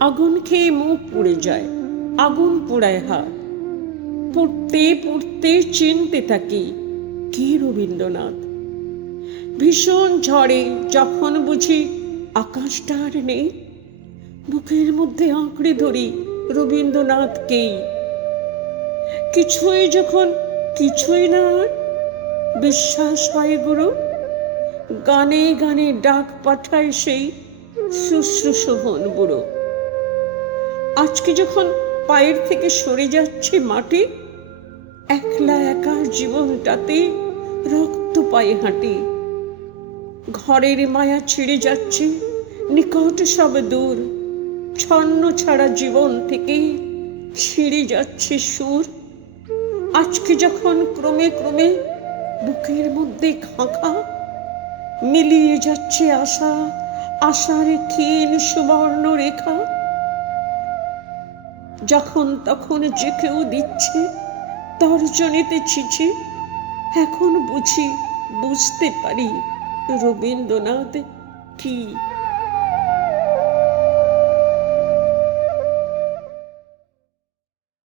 আগুন খেয়ে মুখ পুড়ে যায়। আগুন পোড়ায় হাত। পড়তে পড়তে চিনতে থাকি কে রবীন্দ্রনাথ। ভীষণ ঝড়ে যখন বুঝি আকাশটা আর নেই। বুকের মধ্যে আঁকড়ে ধরি রবীন্দ্রনাথকেই। কিছুই যখন, কিছুই না বিশ্বাস হয় গুরু, গানে গানে ডাক পাঠায় সেই শুশ্রূষহন বুড়ো আজকে যখন পায়ের থেকে সরে যাচ্ছে মাটি, একলা একা জীবনটাতে রক্ত পায়ে হাঁটি। ঘরের মায়া ছিঁড়ে যাচ্ছে, নিকট সব দূর। ছন্ন ছাড়া জীবন থেকে ছিঁড়ে যাচ্ছে সুর। আজকে যখন ক্রমে ক্রমে বুকের মধ্যে খাঁখা মিলিয়ে যাচ্ছে আশা, আশার ক্ষীণ সুবর্ণ রেখা যখন তখন যে কেউ দিচ্ছে তর্জনীতে ছিছি। এখন বুঝি বুঝতে পারি রবীন্দ্রনাথ কি